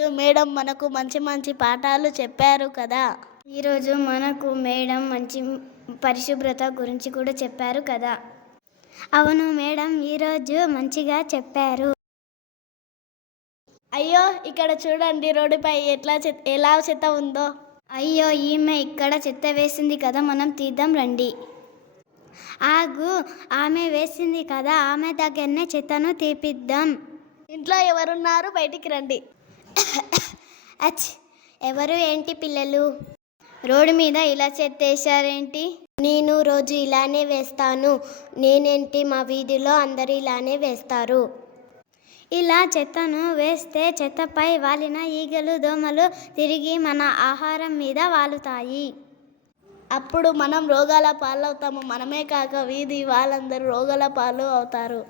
ఈరోజు మేడం మనకు మంచి మంచి పాఠాలు చెప్పారు కదా. ఈరోజు మనకు మేడం మంచి పరిశుభ్రత గురించి కూడా చెప్పారు కదా. అవును మేడం ఈరోజు మంచిగా చెప్పారు. అయ్యో ఇక్కడ చూడండి రోడ్డుపై ఎట్లా చెత్త ఎలా చెత్త ఉందో. అయ్యో ఈమె ఇక్కడ చెత్త వేసింది కదా మనం తీద్దాం రండి. ఆగు ఆమె వేసింది కదా ఆమె దగ్గరనే చెత్తను తీపిద్దాం. ఇంట్లో ఎవరున్నారు? బయటికి రండి. అచ్ ఎవరు ఏంటి పిల్లలు? రోడ్డు మీద ఇలా చెత్త వేశారేంటి నేను రోజు ఇలానే వేస్తాను. నేనేంటి మా వీధిలో అందరూ ఇలానే వేస్తారు? ఇలా చెత్తను వేస్తే చెత్తపై వాలిన ఈగలు దోమలు తిరిగి మన ఆహారం మీద వాలుతాయి. అప్పుడు మనం రోగాల పాలవుతాము. మనమే కాక వీధి వాళ్ళందరూ రోగాల పాలు అవుతారు.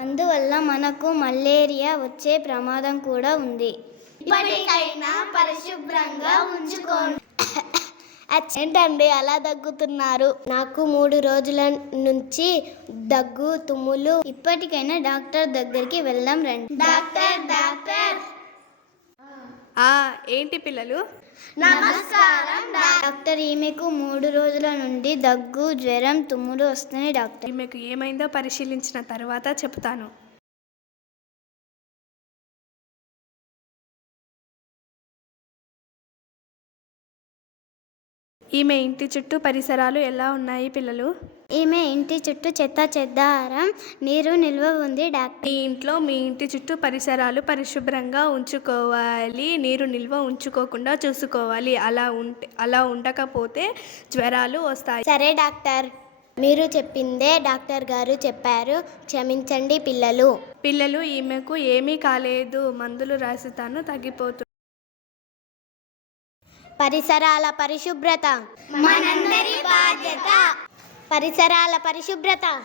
అందువల్ల మనకు మలేరియా వచ్చే ప్రమాదం కూడా ఉంది. ఇప్పటికైనా పరిశుభ్రంగా ఉంచుకోండి. ఏంటండి అలా దగ్గుతున్నారు? నాకు మూడు రోజుల నుంచి దగ్గు తుమ్ములు. ఇప్పటికైనా డాక్టర్ దగ్గరికి వెళ్దాం రండి. Doctor doctor. ఆ ఏంటి పిల్లలు? నమస్కారం డాక్టర్. ఈమెకు మూడు రోజుల నుండి దగ్గు జ్వరం తుమ్ములు వస్తున్నాయి డాక్టర్. మీకు ఏమైందో పరిశీలించిన తర్వాత చెప్తాను. ఈమె ఇంటి చుట్టూ పరిసరాలు ఎలా ఉన్నాయి పిల్లలు? ఈమె ఇంటి చుట్టూ చెత్త చెదారం నీరు నిల్వ ఉంది డాక్టర్ మీ ఇంట్లో మీ ఇంటి చుట్టూ పరిసరాలు పరిశుభ్రంగా ఉంచుకోవాలి నీరు నిల్వ ఉంచుకోకుండా చూసుకోవాలి. అలా ఉంటే అలా ఉండకపోతే జ్వరాలు వస్తాయి. సరే డాక్టర్. మీరు చెప్పిందే డాక్టర్ గారు చెప్పారు. క్షమించండి పిల్లలు. పిల్లలు ఈమెకు ఏమీ కాలేదు. మందులు రాసితాను తగ్గిపోతుంది పరిసరాల పరిశుభ్రత. మనందరి బాధ్యత. పరిసరాల పరిశుభ్రత.